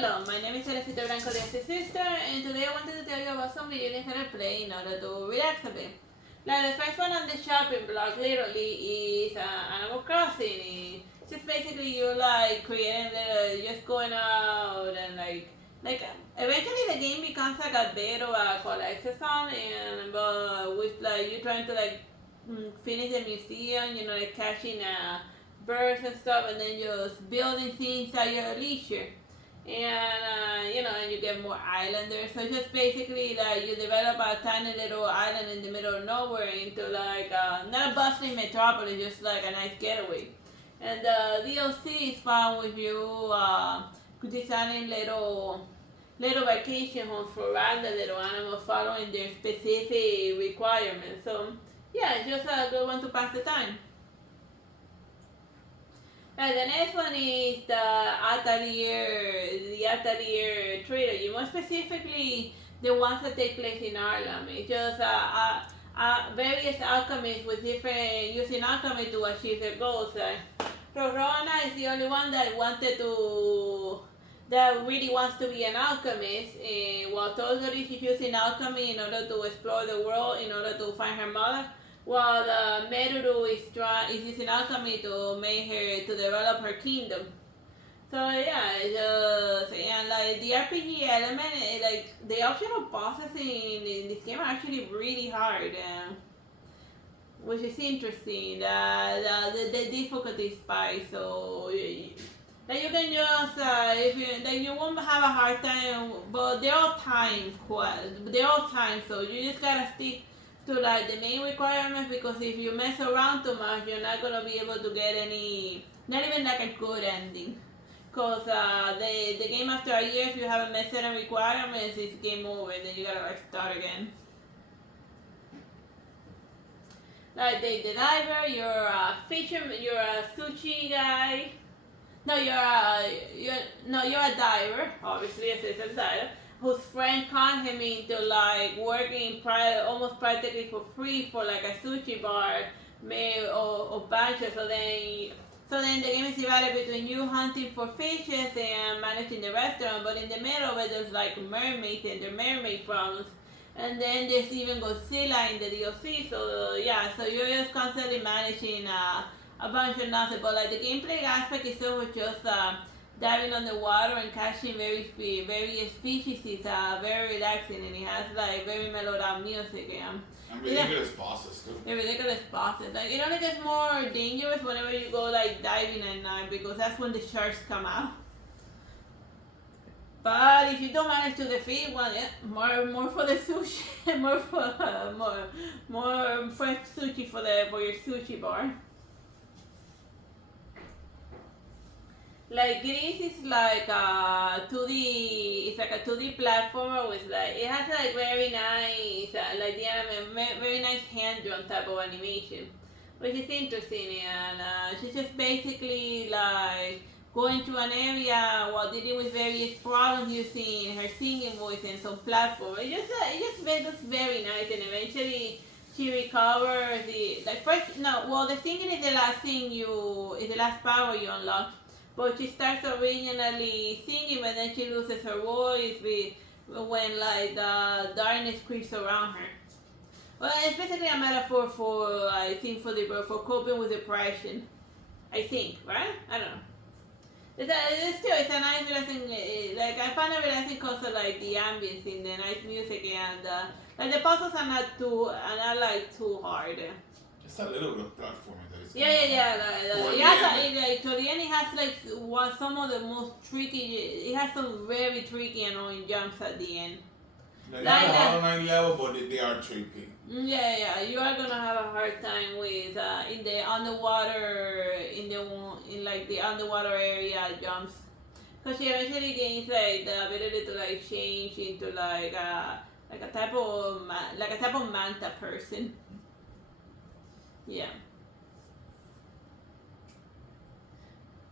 Hello, my name is Artsy Sister, and today I wanted to tell you about some video games that I play in order to relax a bit. Like the first one on the shopping block literally is Animal Crossing. It's just basically you like creating just going out and like eventually the game becomes like a bit of a collectathon, and but with like you trying to like finish the museum, you know, like catching birds and stuff, and then just building things at your leisure. And you know, and you get more islanders. So just basically like you develop a tiny little island in the middle of nowhere into like not a bustling metropolis, just like a nice getaway. And the DLC is found with you designing little vacation homes for random little animals following their specific requirements. So yeah, it's just a good one to pass the time. And the next one is the Atelier trilogy, more specifically the ones that take place in Ireland. It's just various alchemists with different, using alchemy to achieve their goals. Rorona is the only one that really wants to be an alchemist, while Totori is using alchemy in order to explore the world, in order to find her mother. While Meruru is using alchemy to develop her kingdom. So yeah, and like the RPG element, like the optional processing in this game are actually really hard, which is interesting. The difficulty spike, so like you can just if you won't have a hard time, but they're all timed. So you just gotta stick to like the main requirements, because if you mess around too much, you're not gonna be able to get not even like a good ending. Cause the game after a year, if you haven't met certain requirements, it's game over. Then you gotta like start again. Like the diver, you're a fisherman, you're a sushi guy. No, you're a diver. Obviously, it says a diver, whose friend conned him into like working almost practically for free for like a sushi bar or bancho. So then the game is divided between you hunting for fishes and managing the restaurant, but in the middle of it there's like mermaids and their mermaid problems. And then there's even Godzilla in the DLC, so yeah, so you're just constantly managing a bunch of nothing, but like the gameplay aspect itself was just diving on the water and catching various species is very relaxing, and it has like very mellowed out music and ridiculous bosses too. The ridiculous bosses. Like it only gets more dangerous whenever you go like diving at night, because that's when the sharks come out. But if you don't manage to defeat one, more for the sushi, more fresh sushi for your sushi bar. Like Gris is like a 2D, it's like a 2D platformer with like, it has like very nice, like the anime, very nice hand-drawn type of animation, which is interesting, and she's just basically like going through an area while dealing with various problems using her singing voice and some platform. It just looks very nice, and eventually she recovers the singing is the last power you unlock. But she starts originally singing, but then she loses her voice when like the darkness creeps around her. Well, it's basically a metaphor for, I think, for coping with depression. I think, right? I don't know. It's a nice relaxing. Like I find it relaxing because of like the ambience in the nice music, and like the puzzles are not too hard. Just a little bit of platforming. Like to the end, it has like some of the most tricky. It has some very tricky, annoying jumps at the end. They're not a online level, but they are tricky. Yeah. You are gonna have a hard time with in the underwater, in like the underwater area jumps, because she eventually gains like the ability to like change into like a type of manta person. Yeah.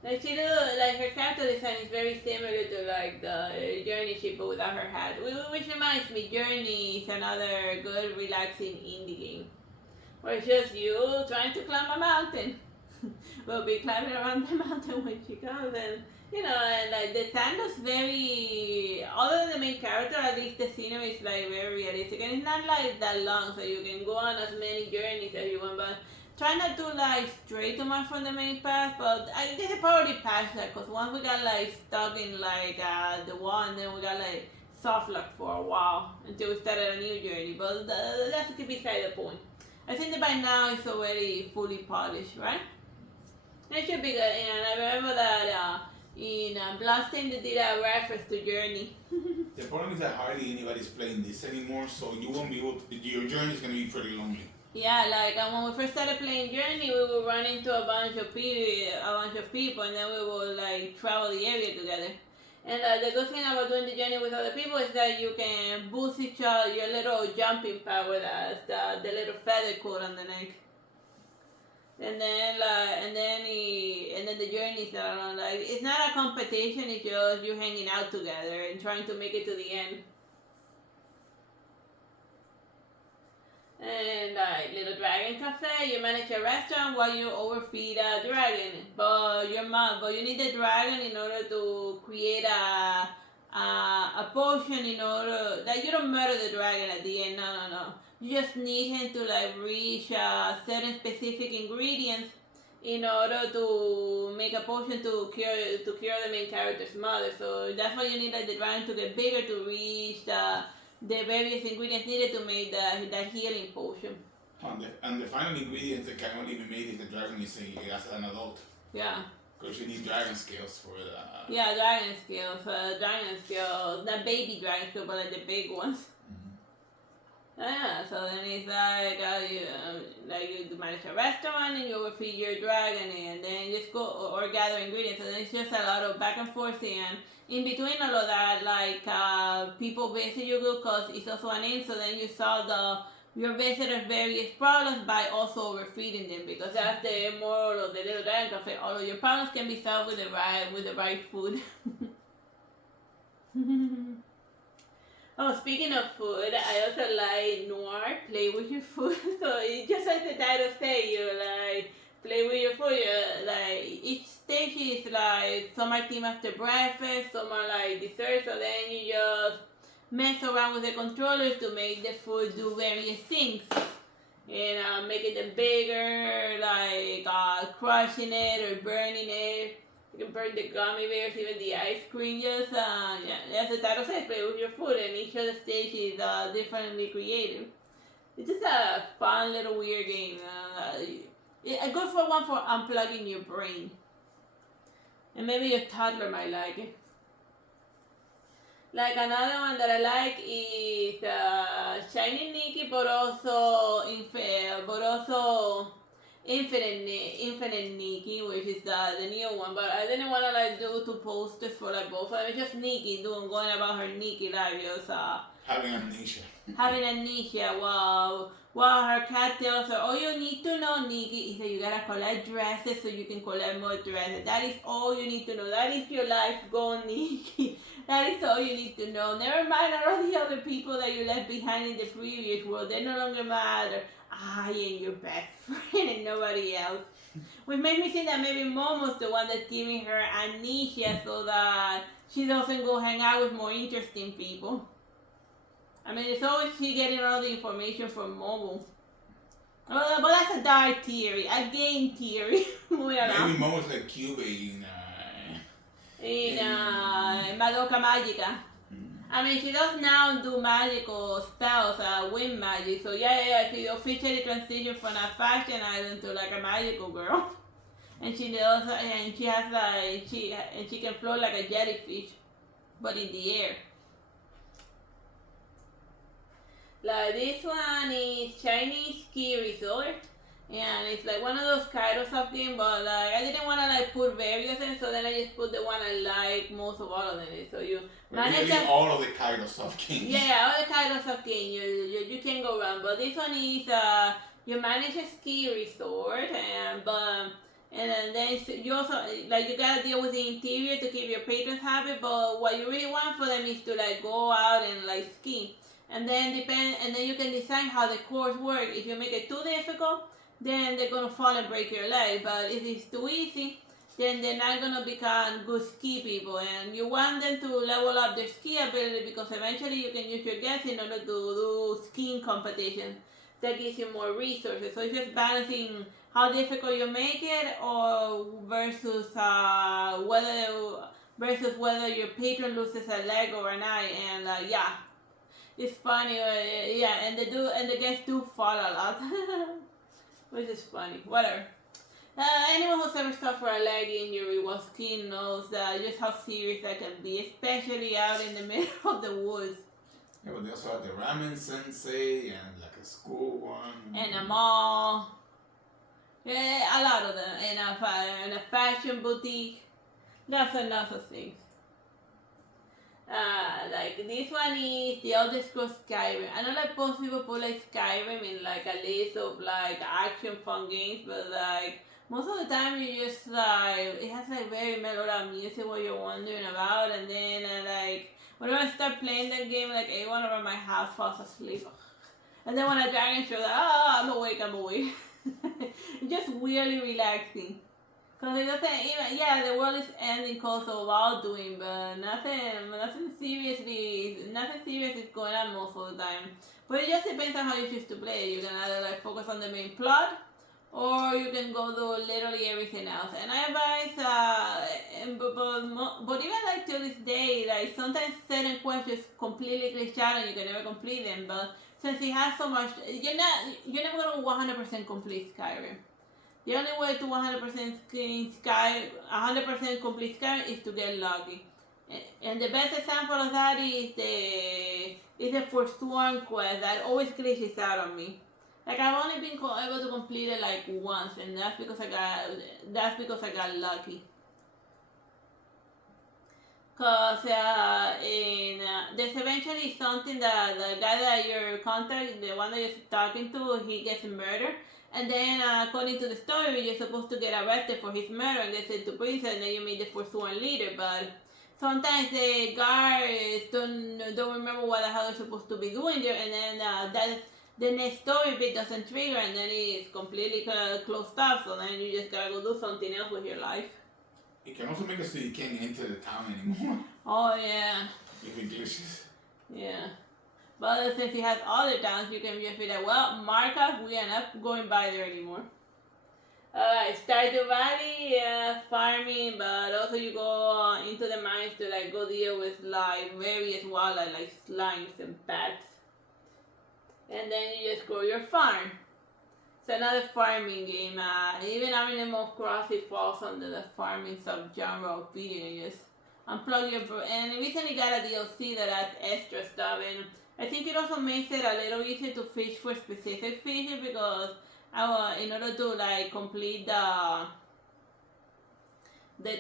Like her character design is very similar to like the Journey ship, but without her hat. Which reminds me, Journey is another good relaxing indie game, where it's just you trying to climb a mountain. We'll be climbing around the mountain when she comes, and You know, and like the time was very, other than the main character, at least the scenery is like very realistic, and it's not like that long, so you can go on as many journeys as you want. But try not to like stray too much from the main path. But I did probably patch that because once we got like stuck in like the wall, and then we got like soft lock for a while until we started a new journey. But that's beside the point. I think that by now it's already fully polished, right? It should be good. And I remember that in Blasting they did a reference to Journey. The problem is that hardly anybody's playing this anymore, so you won't be able to. Your journey is gonna be pretty lonely. Yeah, like when we first started playing Journey, we would run into a bunch of people, and then we would like travel the area together. And the good thing about doing the journey with other people is that you can boost each other your little jumping power, that's the little feather coat on the neck. And then the journey started on like it's not a competition, it's just you hanging out together and trying to make it to the end. And like Little Dragon Cafe, you manage a restaurant while you overfeed a dragon. But you need the dragon in order to create a potion in order that you don't murder the dragon at the end. No. You just need him to like reach certain specific ingredients in order to make a potion to cure the main character's mother. So that's why you need like the dragon to get bigger to reach the various ingredients needed to make that healing potion. And the final ingredient that can only be made if the dragon is as an adult. Yeah. Because you need dragon scales for that. Yeah, dragon scales, not baby dragon scales, but like the big ones. Yeah, so then it's like you manage a restaurant and you overfeed your dragon and then just go or gather ingredients. So then it's just a lot of back and forth, and in between all of that, like people visit you because it's also an inn. So then you solve your visitors' various problems by also overfeeding them, because that's the moral of the Little Dragon Cafe. All of your problems can be solved with the right food. Oh, speaking of food, I also like noir, play with your food. So just like the title say, you like play with your food. Like each stage is like some are themed after breakfast, some are like dessert. So then you just mess around with the controllers to make the food do various things, and making them bigger, like crushing it or burning it. You can burn the gummy bears, even the ice cream. Just as the title says, play with your food, and each of the stages is differently created. It's just a fun little weird game. A good one for unplugging your brain, and maybe your toddler might like it. Like another one that I like is Shiny Nikki, but also Infinite Nikki, which is the new one. But I didn't want to like do two posters for like both of them. It's just Nikki going about her Nikki life, just having amnesia. Having amnesia. Wow. Her cat tells her, all you need to know, Nikki, is that you gotta collect dresses so you can collect more dresses. That is all you need to know. That is your life goal, Nikki. That is all you need to know. Never mind all the other people that you left behind in the previous world. They no longer matter. I am your best friend and nobody else. Which made me think that maybe Momo's the one that's giving her amnesia so that she doesn't go hang out with more interesting people. I mean, it's always she getting all the information from Momo. But that's a dark theory, a game theory. Maybe Momo's like Cube in Madoka Magica. I mean, she does now do magical spells, wind magic. So yeah, she officially transitioned from a fashion idol to like a magical girl. And she does, and she has like she can float like a jellyfish, but in the air. Like this one is Chinese Ski Resort, and it's like one of those Kairosoft games, but like I didn't want to like put various in, so then I just put the one I like most of all of them. So you manage all of the Kairosoft games. Yeah, all the Kairosoft games you can go wrong, but this one is you manage a ski resort, and then you also like you gotta deal with the interior to keep your patrons happy, but what you really want for them is to like go out and like ski. And then you can design how the course works. If you make it too difficult, then they're gonna fall and break your leg. But if it's too easy, then they're not gonna become good ski people. And you want them to level up their ski ability because eventually you can use your guests in order to do skiing competitions. That gives you more resources. So it's just balancing how difficult you make it, or versus whether your patron loses a leg or an eye. And yeah, it's funny. Yeah, and the guests do fall a lot, which is funny. Whatever. Anyone who's ever suffered a leg injury while skiing knows just how serious that can be, especially out in the middle of the woods. Yeah, but they also have the ramen sensei and like a school one. And a mall. Yeah, a lot of them. And a fashion boutique. Lots and lots of things. Like this one is the Elder Scrolls Skyrim. I know like most people put like Skyrim in like a list of like action fun games, but like most of the time you just like, it has like very melodic music what you're wondering about, and then like whenever I start playing that game, like everyone around my house falls asleep. And then when I dragon show, like, I'm awake. It's just weirdly relaxing. Because it doesn't even, yeah, the world is ending close of while doing, but nothing serious is going on most of the time. But it just depends on how you choose to play. You can either like focus on the main plot, or you can go do literally everything else. And I advise, but even like to this day, like sometimes certain questions completely glitch out and you can never complete them. But since it has so much, you're never gonna 100% complete Skyrim. The only way to 100% complete Skyrim is to get lucky. And the best example of that is the Forsworn quest that always glitches out on me. Like I've only been able to complete it like once, and that's because I got lucky. Cause there's eventually something that the guy that you're contacting, the one that you're talking to, he gets murdered. And then, according to the story, you're supposed to get arrested for his murder and get sent to prison, and then you meet the Forsworn leader. But sometimes the guards don't remember what the hell they're supposed to be doing there, and then the next story bit doesn't trigger, and then it's completely closed off. So then you just gotta go do something else with your life. It can also make it so you can't enter the town anymore. Oh yeah. If it glitches. Yeah. But since he has other towns, you can just be like, well, Markov, we are not going by there anymore. Stardew Valley, farming, but also you go into the mines to like go deal with like various wildlife like slimes and bats. And then you just grow your farm. It's another farming game. Even Animal Crossing falls under the farming subgenre of video games. Unplug your and it recently got a DLC that adds extra stuff, and I think it also makes it a little easier to fish for specific fishes because in order to like complete the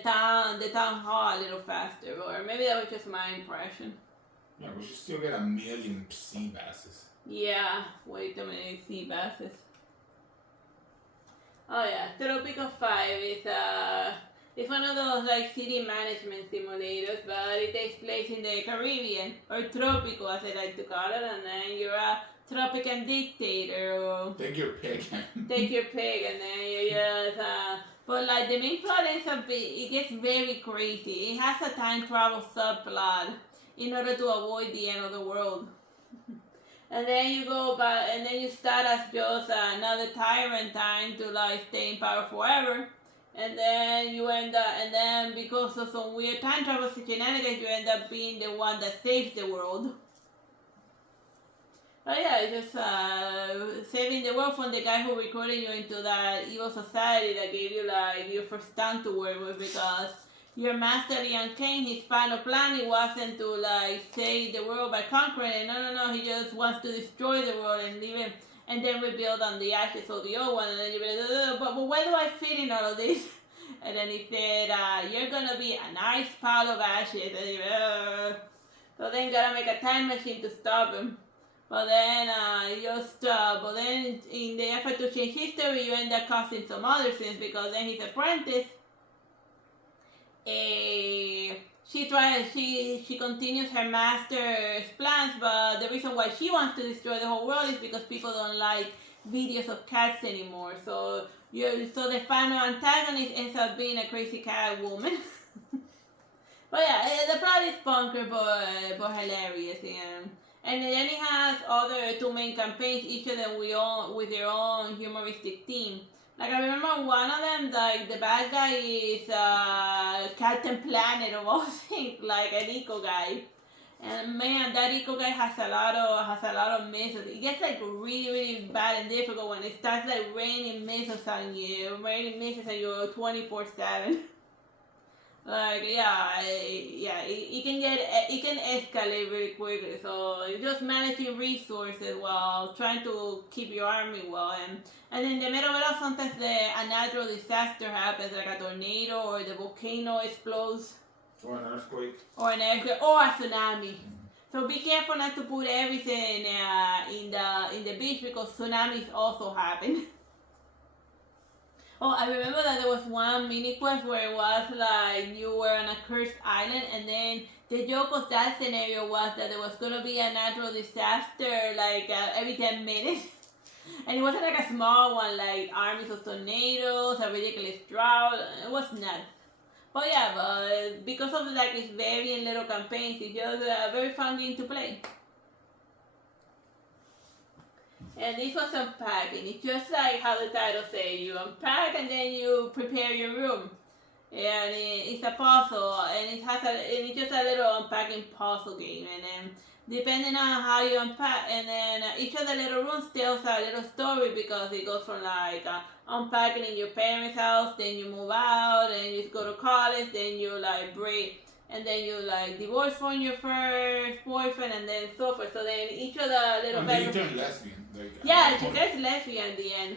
town hall a little faster, or maybe that was just my impression. Yeah, we should still get 1,000,000 sea basses. Yeah, way too many sea basses. Oh yeah, Tropico 5 is it's one of those like city management simulators, but it takes place in the Caribbean, or Tropico as I like to call it, and then you're a Tropican dictator. Or take your pick. Take your pick, and then you just but like the main plot ends up, it gets very crazy. It has a time travel subplot in order to avoid the end of the world. And then you go back, and then you start as just another tyrant trying to like stay in power forever. And then you end up, and then because of some weird time travel shenanigans, you end up being the one that saves the world. But yeah, it's just saving the world from the guy who recruited you into that evil society that gave you like your first town to work with, because your master Liang King, his final plan, it wasn't to like save the world by conquering it. No, he just wants to destroy the world and leave it, and then rebuild on the ashes of the old one. And then you're like, but where do I fit in all of this? And then he said, you're gonna be a nice pile of ashes. And you're so then you gotta make a time machine to stop him. But then but then in the effort to change history, you end up causing some other sins, because then his apprentice, she continues her master's plans, but the reason why she wants to destroy the whole world is because people don't like videos of cats anymore. So so the final antagonist ends up being a crazy cat woman. But yeah, the plot is bunker but hilarious. And then it has other two main campaigns, each of them with their own humoristic theme. Like I remember one of them, like the bad guy is Captain Planet of all things, like an eco guy. And man, that eco guy has a lot of missiles. It gets like really bad and difficult when it starts like raining missiles on you, raining missiles on you 24/7. Like it can escalate really quickly. So you're just managing resources while trying to keep your army well, and in the middle of it all, sometimes a natural disaster happens, like a tornado or the volcano explodes, or an earthquake, or a tsunami. So be careful not to put everything in the beach because tsunamis also happen. Oh, I remember that there was one mini quest where it was like you were on a cursed island, and then the joke of that scenario was that there was gonna be a natural disaster like every 10 minutes. And it wasn't like a small one, like armies of tornadoes, a ridiculous drought. It was nuts. But yeah, because of like its varying little campaigns, it's just a very fun game to play. And this was unpacking. It's just like how the title says, you unpack and then you prepare your room. And it's a puzzle, and it's just a little unpacking puzzle game. And then depending on how you unpack, and then each of the little rooms tells a little story because it goes from like unpacking in your parents' house, then you move out, and you go to college, then you like break. And then you like divorce from your first boyfriend, and then so forth. So then each of the little bedrooms. They turn lesbian. Like, yeah, she gets lesbian at the end.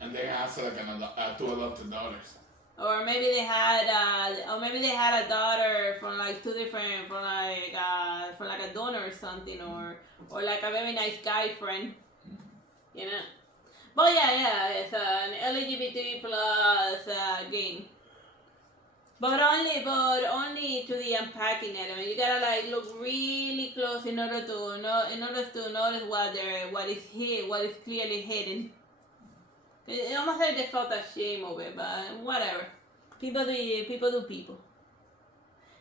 And they have like two adopted daughters. Or maybe they had a daughter from like two different, from like a donor or something, or like a very nice guy friend, you know. But yeah, it's an LGBT plus game. But only to the unpacking element. You gotta like look really close in order to notice what is clearly hidden. It almost like they felt ashamed of it, but whatever. People do people.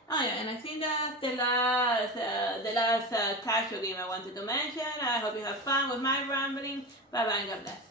Oh yeah, and I think that's the last casual game I wanted to mention. I hope you have fun with my rambling. Bye bye and God bless.